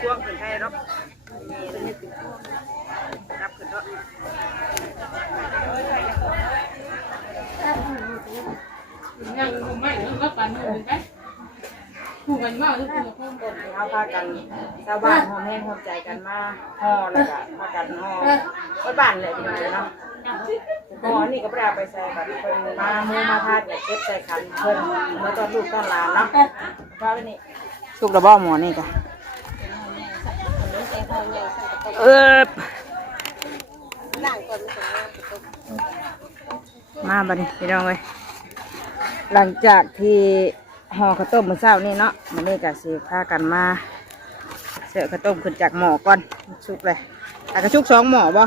ช่วงขึ้นให้รับรับขึ้นรถยังไม่ก็ปั่นหมูไปหมูกันมากทุกคนเอาพากันชาวบ้านหอมแห้งหอมใจกันมาห่อแล้วก็พากันห่อไว้บ้านเลยทีเดียวเนาะห่อนี่ก็ไม่ได้ไปใส่แบบเพิ่นมามือมาพาดเนี่ยเก็บใส่ขันเพิ่นเมื่อตอนลูกตอนหลานเนาะว่าไปนี่สุกระบอกหมอนี่จ้ะมาบัดนี้พี่น้องเอ้ยหลังจากที่ห่อข้าวต้มมื้อเช้านี่เนาะมื้อนี้ก็สิพากันมาเสิร์ฟข้าวต้มขึ้นจากหม้อก่อนสุกเลยแต่กระชุก2 หม้อบ่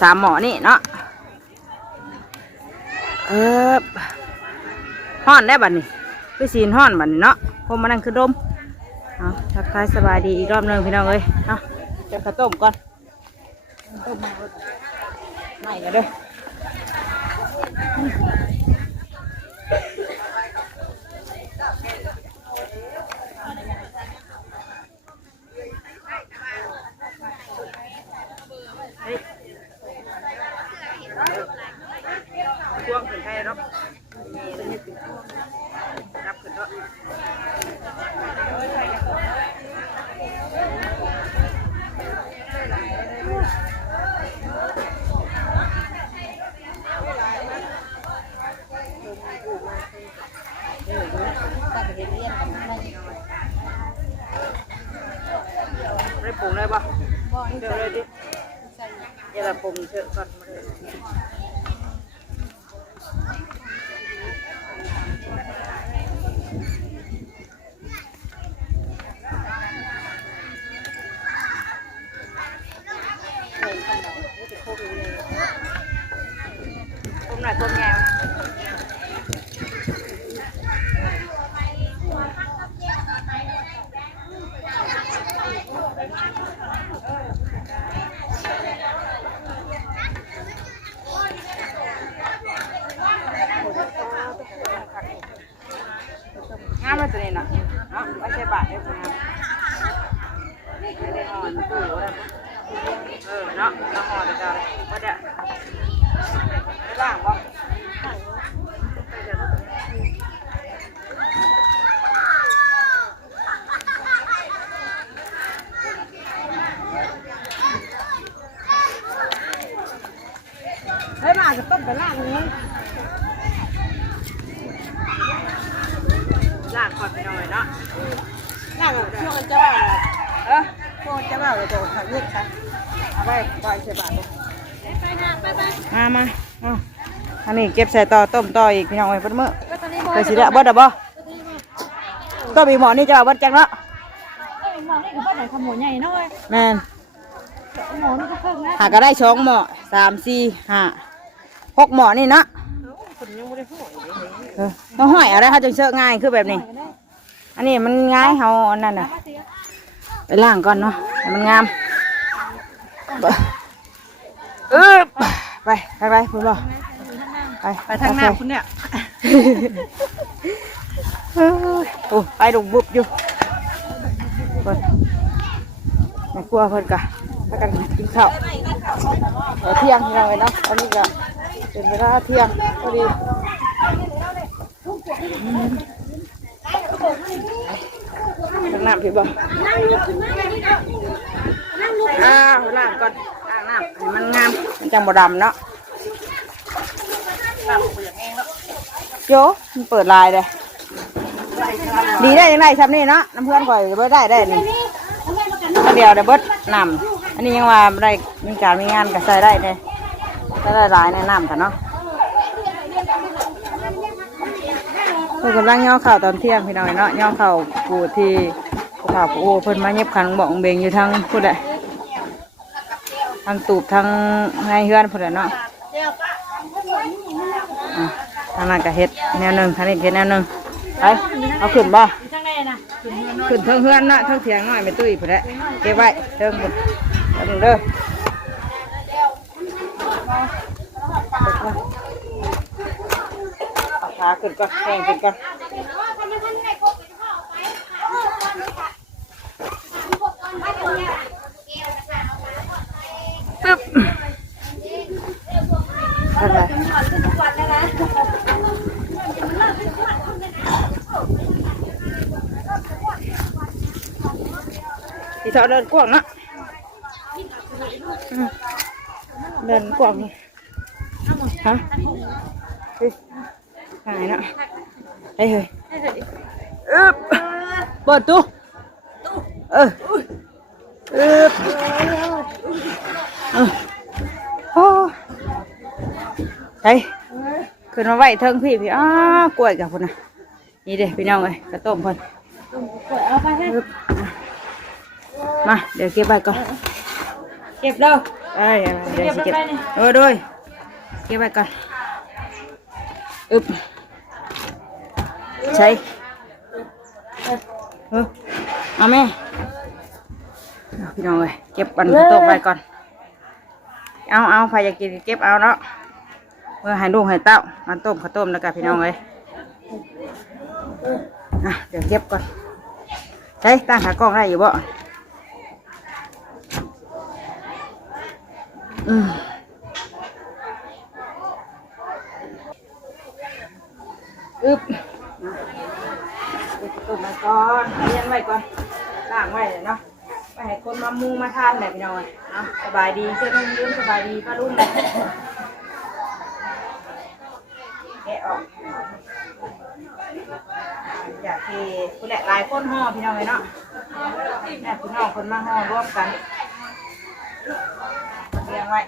3 หม้อนี่เนาะฮ้อนได้บัดนี้พี่ซีนฮ้อนบัดนี้เนาะพมมานั่งคือดมเอาทักทายสบายดีอีกรอบนึงพี่น้องเอ้ยเนาะเก็บข้าวต้มก่อนต้มไม่กันเด้อช่วงขึ้นให้รับรับขึ้นรถได้ปรุงได้ปะเดี๋ยวเลยดิเดี๋ยวเราปรุงเชื่อก่อนมาเลยต้มหน่อยต้มแงวงามเลยตัวนี้นะเนาะไม่ใช่บาทได้ไหมไม่ได้ห่อตู้เนาะเราห่อเดี๋ยวจะว่าเดี๋ยวไม่บ้างบ่เฮ้ยมาจะต้มไปล่างนี้ล่างก่อนไปหน่อยเนาะล่างช่วงจะว่าช่วงจะว่าเลยตัวขับยืดค่ะเอาไปปล่อยใส่บาตรมาอันนี้เก็บใส่ต่อต้มต่ออีกพี่น้องไว้เพิ่นมื้อไปสิละเบิดอ่ะบ่ก็มีหมอนี่จะว่าเบิดจังเนาะหมอนี่ก็เป็นขโมยใหญ่น้อย แม่น หมอนี่ก็เพิ่งนะ หาก็ได้2 หม้อ3 4 5 6 หม้อนี่เนาะต้องห้อยอะไรเขาจึงเชื่อง่ายคือแบบนี้อันนี้มันง่ายเขาอันนั้นน่ะไปล้างก่อนเนาะให้มันงามไปคุณบ่ไปทางหน้าคุณเนี่ยโอ้ไปดุบุบอยู่แม่ครัวเพิ่นกะถ้ากันกินข้าวเที่ยงที่เราเลยเนาะตอนนี้ก็เป็นเวลาเที่ยงพอดีทางน้ำพี่บ่ล้างก่อนล้างน้ำให้มันงามมันจังบ่ดำเนาะโยมันเปิดลายเลยดีได้ยังไงซ้ำนี่เนาะน้ำเพื่อนก่อยเบิดได้นี่ก็เดียวเดี๋ยวเบิดน้ำอันนี้ยังว่าได้มีการมีงานก็ใส่ได้เลยได้หลายในน้ำกันเนาะเพื่อนกำลังย่อข่าวตอนเที่ยงพี่น้อยเนาะย่อข่าวปูที่ข่าวปูเพิ่นมาเย็บขันบอกเบงอยู่ทางพูดแหละทางตูบทางไงเฮือนพูดแหละเนาะทางนั้นก็เฮ็ดแนวหนึ่งทางนี้เฮ็ดแนวหนึ่งไปเอาขึ้นบ่ขึ้นเทิงเฮือนเนาะเทิงเถียงหน่อยไม่ตุ้ยพูดแหละเก็บไว้เทิงบุญเอาดึงเด้อขาขึ้นก่อนแข่งขึ้นก่อน ที่เธอเดินกว้างเนาะเดินกว้างฮะหายเนาะเฮ้ยเปิดตู้โอ้เฮ้ยขึ้นมาไหวเทิงพี่กล้วยกับคนน่ะนี่เด้พี่น้องเอ้ยกระต้มคนเอาไปให้มาเดี๋ยวเก็บไปก่อนเก็บเด้อเดี๋ยวเก็บด้วยเก็บไปก่อนใช่เอาแม่พี่น้องเอ้ยเก็บปันกระต้มไปก่อนเอาใครอยากกินเก็บเอาเนาะเมื่อให้ลูกให้เต้ามันต้มข้าวต้มแล้วกันพี่น้องเอ้ยเดี๋ยวเก็บก่อนใช่ตั้งขากล้องได้อยู่บ่ต้มมาก่อนเลี้ยงไว้ก่อนล้างไว้เลยเนาะไปให้คนมามูมาทานแบบพี่น้องเนาะสบายดีเจ้านุ่มยืนสบายดีป้ารุ่นเลยแกะออกอยากที่คุณแหละหลายคนห่อพี่น้องเลยเนาะแม่พี่น้องคนมาห่อร่วมกันเลี้ยงไว้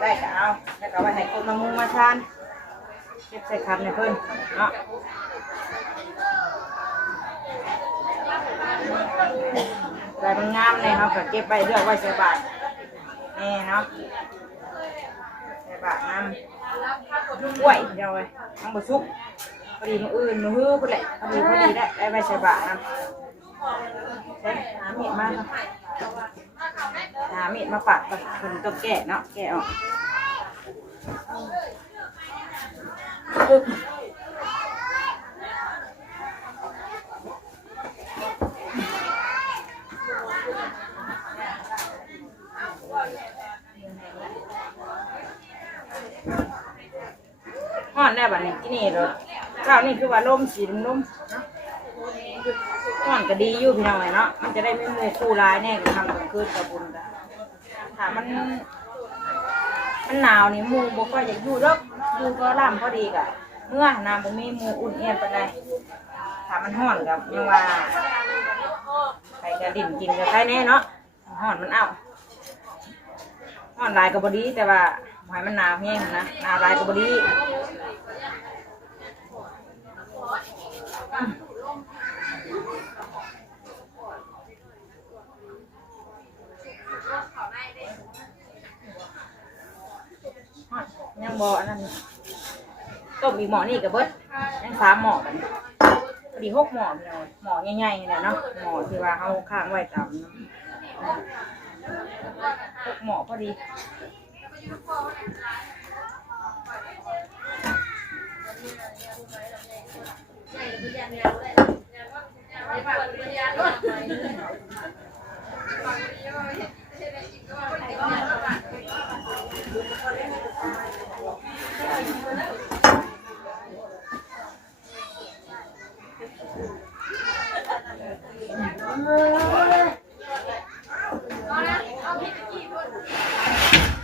ได้ก็เอาแล้วก็ไว้ให้คนมามุงมาทานเก็บใส่คันให้เพิ่นเนาะใส่มันงามเลยครับก็เก็บไว้เลือกไว้ใส่บาตรนี่เนาะใส่บาตรน้ำกล้วยเดียวเลยน้ำบะซุกพอดีมืออื่นมือฮื้อพุ่นแหละพอดีได้ไว้ใส่บาตรน้ำใช้หาเม็ดมาหาเม็ดมาปัดกับคนต้องแกะเนาะแกะออกห่อนได้บัดนี้ที่นี่เลยข้าวนี่คือว่าล่มสีล่มห่อนก็ดีอยู่พี่น้องเนาะมันจะได้ไม่มูคู่ร้ายแน่กับทำกับคืนกับบุญกันถ้ามันหนาวนี่มูบ่ค่อยอยากอยู่แล้วอยู่ก็ร่ำพอดีกะเมื่อน้ำบ่มีมูอุ่นเอียนปานใดถ้ามันห่อนกับยังว่าใครก็ดิ่นกินกับใครแน่เนาะห่อนมันเอาห่อนลายกับบดีแต่ว่าหอยมันหนาวแห้งนะหนาวลายกับบดียังบ่อนั่นต้มอีกหม้อนี่กับเบิดยัง3หม้อกันพอดี6หม้อพี่น้องหม้อใหญ่ๆนี่แหละเนาะหม้อที่ว่าเขาข้างไว้ตาม6หม้อพอดี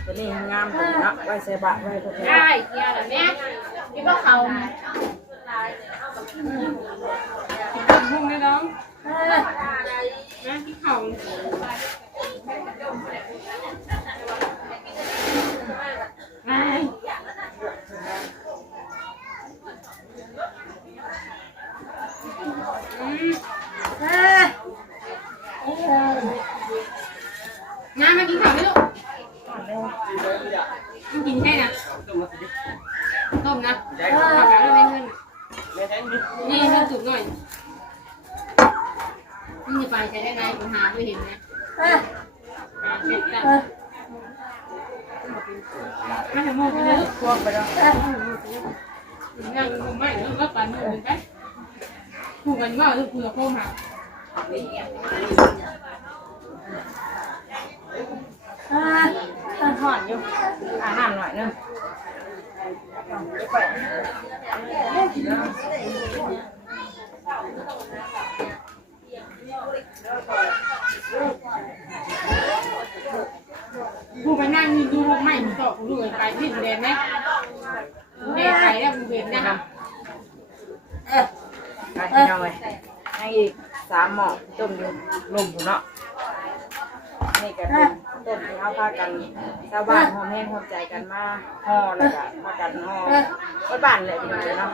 ตัวนี้งามเลยเนาะไว้ใส่บาตรไว้ทุกอย่างได้เกี่ยวแบบนี้พี่ว่าเขาพุ่งเลยน้องนะที่เขาน้ำมากินข้าวไหมลูกมันกินแค่นะต้มนะข้าวแล้วไม่เงินนี่เงินจุกหน่อยนี่จะไปใช้ได้ไงผมหาไม่เห็นนะเสร็จแล้วมาทำโม่ไปเลยลูกพวงไปแล้วนั่งผมไม่แล้วก็ปั่นมือไปพูดกันว่าลูกเผื่อโค้งหาห่อนอยู่อาหารหน่อยนึง ไม่ต่อลูกไปที่แดงไหมแดงไปแล้วมึงเห็นนะคะ ไปพี่น้องเลยให้อีก3หม้อต้มอยู่ลมผมเนาะนี่ก็เป็นต้มที่เขาพากันชาวบ้านหอมแห้งหอมใจกันมาห่อแล้วก็พากันห่อบ้านเลยพี่น้องเลยเนาะ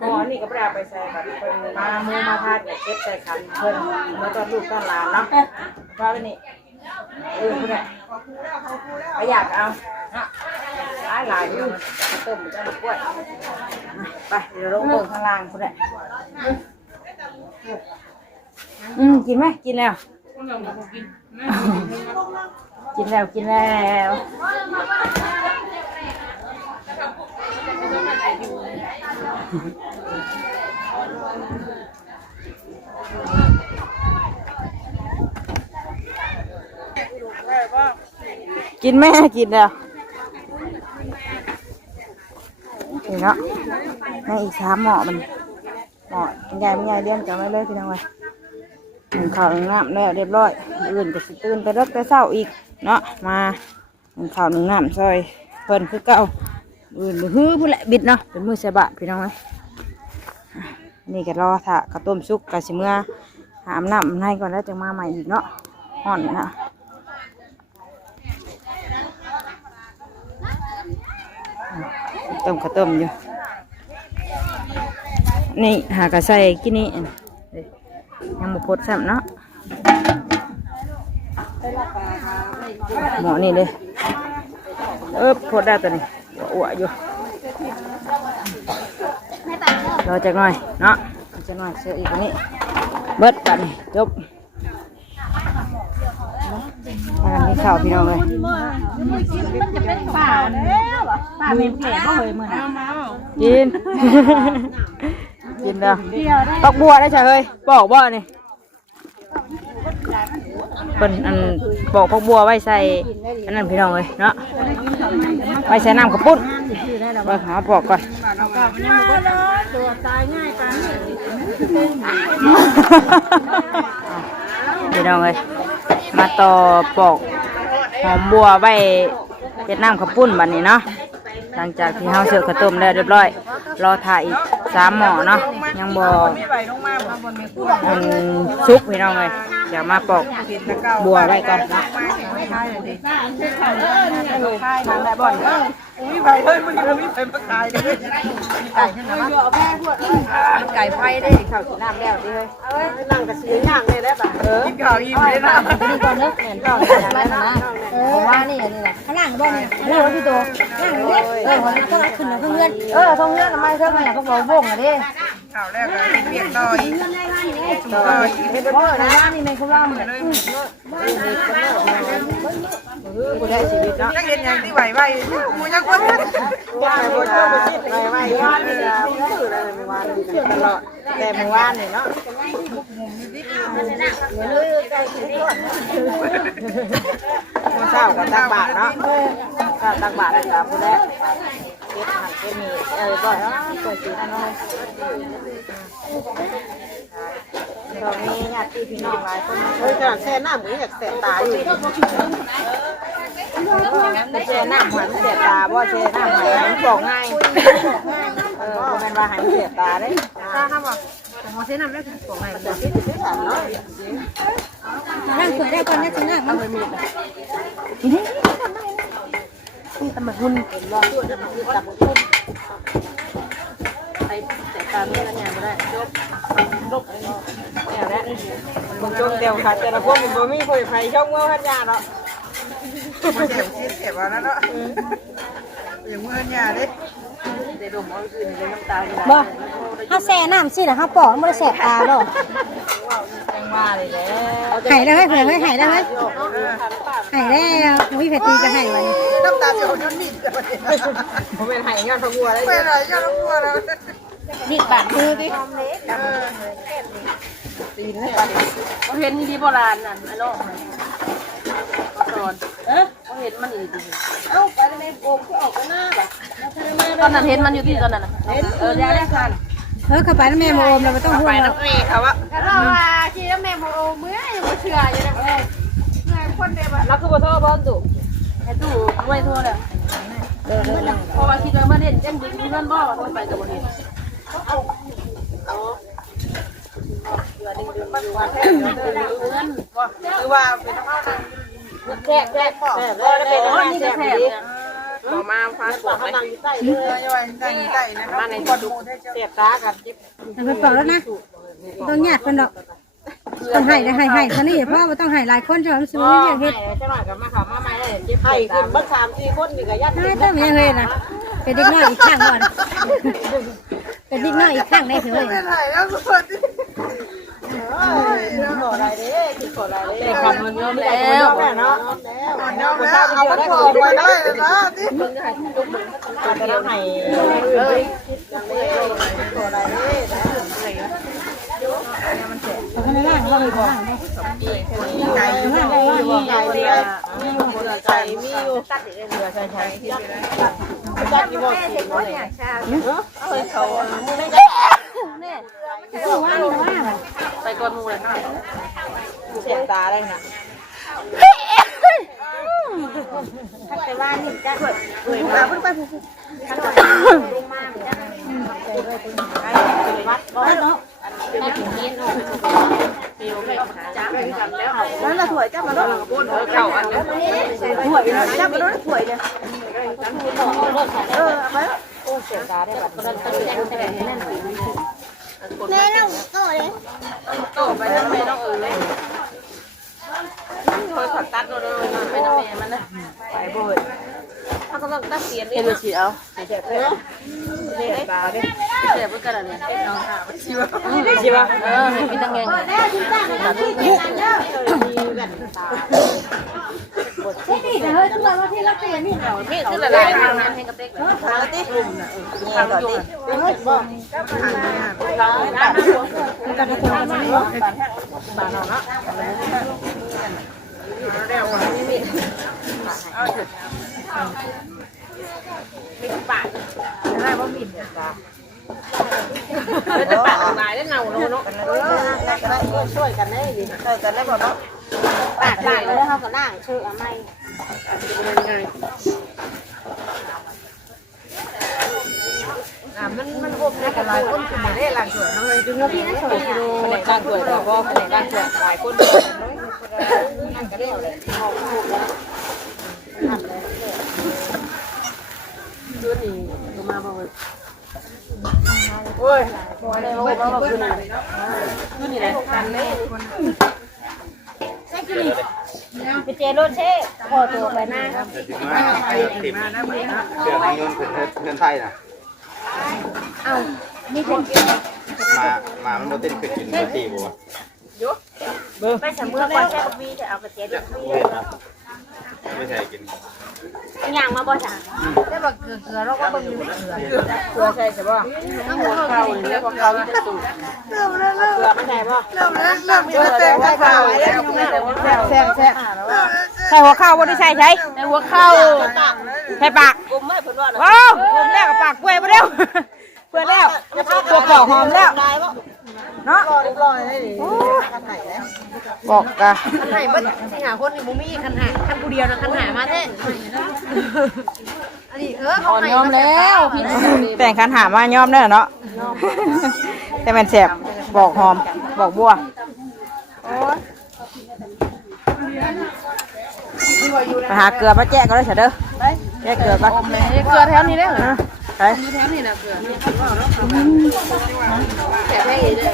ห่อนี่ก็ไม่ได้ไปใส่แบบเพิ่นมามูมาพาดเนี่ยเก็บใส่ขันเพิ่นเมื่อตอนลูกตอนหลานเนาะว่าไปนี่เพื่อนประหยัดเอาเนาะหลายอยู่จะต้มจะกล้วยไปเดี๋ยวลงเบิ่งข้างล่างคุณแหละกินไหมกินแล้วกินแล้วกินแล้วกินแม่กินแล้วนี่เนาะในอีก3หม้อมันหม้อใหญ่ไม่ใหญ่เลี้ยงจะไม่เลยพี่น้องเลยหนึ่งข้าวหนึ่งน้ำแล้วเรียบร้อยอื่นก็สิตื่นไปเลิกแต่เช้าอีกเนาะมาหนึ่งข้าวหนึ่งน้ำซอยเพิ่นคือเก่าอื่นมือผู้แหละบิดเนาะเป็นมือใส่บาตรพี่น้องเลยนี่ก็รอถ้ากระต้มซุกกะสิเมื่อหามน้ำให้ก่อนแล้วจะมาใหม่อีกเนาะห่อนนะต้มกระต้มอยู่นี่หากระใส่กินนี่ยังบุพดซ้ำเนาะหมอนี่เลยพดได้ตัวนี้อ้วอยู่รอจากหน่อยเนาะจะหน่อยเสืออีกตรงนี้เบิดกันจบมากันที่ข้าวพี่น้องเลยป่าแล้วป่าเป็นแผลบ่เคยเหมือนกินกินเด้อตอกบัวได้ใช่เฮ้ยบอกบ่นี่เป็นอันบอกพวกบัวไว้ใส่อันนั้นพี่น้องเลยเนาะไว้ใส่น้ำกระปุ้นไปหาปอกก่อนพี่น้องเลยมาต่อปอกหอมบัวไว้เป็นน้ำกระปุ้นบัดนี้เนาะหลังจากที่เฮาเสิร์ฟข้าวต้มแล้วเรียบร้อยรอถ่ายอีก3หม้อเนาะยังบ่ซุกพี่น้องเลยเดี๋ยวมาปอกบัวไว้กันไก่ไฟได้ข้าวกินน้ำแล้วดิเฮ้ยนั่งกระสือย่างเลยได้ป่ะกินข้าวอิ่มเลยนะนี่ก่อนเนอะเหมือนข้าวนะผมว่านี่นี่แหละข้างล่างบ่เนี่ยนี่ว่าพี่โตข้างนี้วันนี้ก็ขึ้นนะเพื่อนทงเงื่อนทำไมเท่าไหร่พวกเราบ่งอ่ะดิข้าวแรกเลยเปลี่ยนหน่อยเป็นเบอร์นะนี่ในข้าวล่างเลยกูได้ชีวิตเนาะนักเรียนยังที่ไหวไหวกูยังคนไหวไหวตลอดแต่เมื่อวานนี่เนาะเช้าก็ตักบาตรเนาะตักบาตรเลยจ้าผู้แรกเก็บหันเก็บมีบ่อยเนาะเปิดสีนั่นเนาะตอนนี้ญาติพี่น้องหลายคนเฮ้ยกำลังแช่น้ำเหมือนอยากแสบตาอยู่แช่น้ำหันเสียตาบ่แช่น้ำหันบอกง่ายเป็นว่าหันเสียตาได้ตาครับบ่ผมแช่น้ำแล้วบอกง่ายจะคิดจะถามเนาะนั่งสวยได้ก่อนนะจีน่ามันมีนี่ตำรวจหุ่นเป็นรอตัวจะมาคือตำรวจหุ่นไอ้แต่ตาไม่ได้งานไม่ได้จบเนี่ยแหละมันจงเดียวค่ะแต่ละพวกมันบ่มีคนไฟช่องเมื่อพันยาเนาะมันเจ็บคิดเจ็บว่าแล้วเนาะอย่างเมื่อพันยาดิเดี๋ยวดมเอาคืนเลยน้ำตาบ่ถ้าแช่น้ำสินะถ้าปอกมันจะแสบตาหรอแรงว่าเลยแล้วหายได้ไหมเผื่อให้หายได้ไหมหายแล้ววิเพตีก็หายวันนี้น้ำตาจะเอาย้อนนิดผมเป็นหายย้อนพงัวเลยเป็นหายย้อนพงัวแล้วนิดบาดมือดิตีนให้ปลาดิเขาเห็นที่โบราณนั่นไอ้น้องสอนเขาเห็นมันอีกเอ้าไปในโอ่งที่ออกไปหน้าแบบตอนนั้นเห็นมันอยู่ที่ตอนนั้นยาแรกกันเข้าไปแล้วแม่โมมเราไม่ต้องห่วงเราเขาว่าเราขี่แล้วแม่โมมเมื่อยังไม่เชื่ออยู่นะคนเดียวเราคือบ่โทษบ่ตุ ไอ้ตู้ไม่โทรเลยเพราะว่าคิดว่าเมื่อเล่นยังดึงเงินบ่โทรไปกับบ่เห็นคือว่าเป็นข้าวนั่งแกะพ่อแล้วเป็นอาหารแซ่บดีต่อมาฟ้าสวยนั่งอยู่ใต้เลยย่อยนั่งอยู่ใต้นะครับมาในกอดูเสียบตากันจิ๊บ ไปเปิดแล้วนะต้องหยาดคนดอกต้องให้ท่านี้เพราะว่าต้องให้หลายคนจะมันสิบ่มีเรื่องเฮ็ด จะมากับมาข่าวมาใหม่ได้จิ๊บให้ขึ้นเบิด3-4คนนี่ก็ยัด น่าจะมียังเลยนะเป็นเด็กน้อยอีกข้างก่อนเป็นเด็กน้อยอีกข้างได้เถอะ เป็นไรแล้วสุดขออะไรเด้คือขออะไรเด้คำมันยอมแล้วเนาะยอมแล้วเอามันขอไปได้เลยนะที่มึงให้ทุกมึงจะได้ให้เลยขออะไรเด้เขาไม่ล่างเขาไม่บอก ไก่มีไก่เดียวมีหัวไก่มีอยู่ตัดอีกเลยเหลือใช่ตัดกี่บ่กี่บ่เนี่ยเอาให้เขาไม่ได้เนี่ยว่าไปก่อนหมู่เลยค่ะ เสียบตาได้นะถ้าแต่ว่านี่จะเฮ้ยมาเพิ่งไปลงมาจะไปวัดบ่เนาะให้ถึงนี้เนาะปีลงเลยจ้าทำแล้วนั่นละถวยจ้ามาเนาะเข้าอันนี้ถวยจ้ามาเนาะถวยเนี่ยเอาไปโอ้เสียบตาได้แบบแม่น้องโตเลยโตไปแล้วแม่น้องเลยคอยขัดตัดโดนไปน้ำแม่มันนะไปบ่อยเขาก็ต้องตัดเสียนนี่เห็นสิเอาเสียบเลยเสียบตาดิเสียบเพื่อกันอะไรเนี่ยน้องหาชิวชิวมีตั้งเงินนี่เฮ้ยตัวว่าที่รักเตียนี่ มีขึ้นหลายๆทางนั้นให้กระเต็กเลย ทางติกลุ่มน่ะทางติบ่เราตัดกันได้คนมาเนาะบานเนาะแล้วนี่มีเอาเถอะมีปากได้บ่มีเด้อจ้าแล้วจะปากหลายได้เงาเนาะได้ช่วยกันได้ดิช่วยกันได้บ่เนาะปากหลายแล้วเฮาก็ล้างชื่อเอาใหม่มันอบได้กันหลายคนคือบ่ได้ล้างถ้วยเนาะเลยจึงว่าพี่นะช่วยกิโลล้างถ้วยแต่บ่ล้างถ้วยหลายคนนั่นก็ได้เลยเอาถูกแล้วทำเลยดูนี่ดูมาบ่โอ้ยบ่ได้บ่คือดูนี่แหละกันเลยไปเจรถเช่พอตัวไปหน้าครับ ไปติดเรื่องเงินถึงเงินไทยนะ เอานี่คน มามันโมเต้นขึ้นกินเงินตีบัว ไปสำมือก่อนแช่บีจะเอาไปเจรถบี ไม่ใช่กิน ย่างมาบ่จ้ะ ได้บอกเกลือเราก็เบิ่งอยู่เกลือ เกลือใช่บ่ต้องหัวข้าวนี่พอข้าวจะตุ่มเกลือไม่ใช่บ่เริ่มมีแต่ข้าวแซ่บใส่หัวข้าวบ่ได้ใช่ใช่ใส่หัวข้าวใส่ปากกลมไม่เพิ่นว่าว้าวกลมแล้วกับปากเปื่อยบ่แล้วเปื่อยแล้วตัวปอกหอมแล้วเนาะเรียบร้อยได้ดิบอกกะ คันไหนบ่สิหาคนนี่บ่มีคันหาคันผู้เดียวนะคันหามาแท้อันนี้เขาให้ ยอมแล้วแต่งคันหามายอมได้เนาะแต่มันแสบบอกหอมบอกบัวไปหาเกลือมาแจ้ก็ได้เฉยเด้อแจ้เกลือก่อน เกลือแถวนี้ได้เหรอ ไป แถวนี้นะเกลือแต่ให้เลย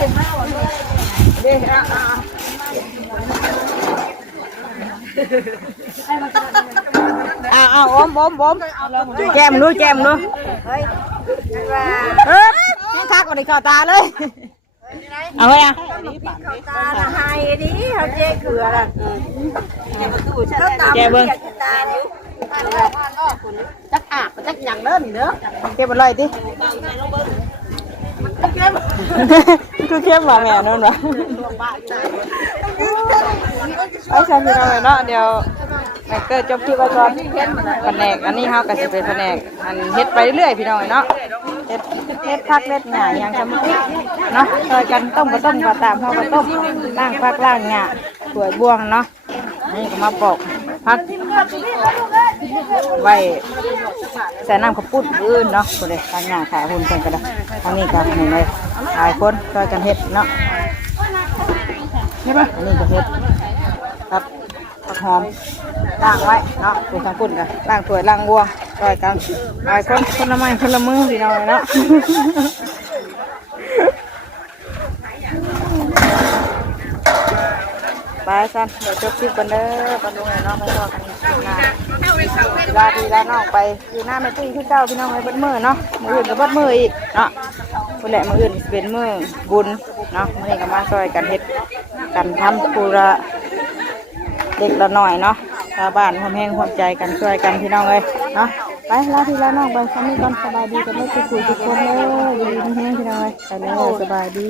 เอาอมแก้มดูเฮ้ยยังคักกว่าในข่าวตาเลยเอาไว้อะตาละหายดิเขาเจ๊เกลือละแกเบิ้งจักอาบจักหยังเด้อนี่เด้อเก็บอะไรดิคือเข้มว่าแม่นั่นวะไอ้ชายพี่น้องเนาะเดี๋ยวแม่เกิดจบที่ว่าก่อนแผนกอันนี้เฮาก็สิเป็นแผนกอันเฮ็ดไปเรื่อยๆพี่น้องเนาะเฮ็ดผักเฮ็ดหญ้าหยังจำเป็นเนาะช่วยกันต้มก็ตามเฮาก็ต้มล้างผักล้างหญ้าสวยบ่วงเนาะนี่ก็มาปอกผัก ไว้ใส่น้ำข้าวปุ้นอื่นเนาะคนเลยทางหน้าขาหุ่นคนก็ได้ทางนี้ก็หนึ่งเลยหลายคนช่วยกันเฮ็ดเนาะนี่ป่ะอันนี้ก็เฮ็ดครับผักหอมล้างไว้เนาะคุณทางปุ้นกันล้างถ้วยล้างบัวช่วยกันหลายคนคนละไม้คนละมือพี่น้องเนาะไปสั้นเดี๋ยวจบคลิปกันเด้อปนุ้งเนาะไม่รอกันนะลาดีลาน้องไปอยู่หน้าแม่ตุ้ยขึ้นเก้าพี่น้องให้เบิ้ลมือเนาะมืออื่นก็เบิ้ลมืออีกเนาะคนแหละมืออื่นเป็นมือบุญเนาะมื่อนี้ก็มาช่วยกันเฮ็ดกันทำภูระเด็กละหน่อยเนาะชาวบ้านความแห้งความใจกันช่วยกันพี่น้องเลยเนาะไปลาดีลาน้องไปทำนี้ก่อนสบายดีกันไม่คุยทุกคนเลยดีๆแห้งพี่น้องเลยไปเลยสบายดี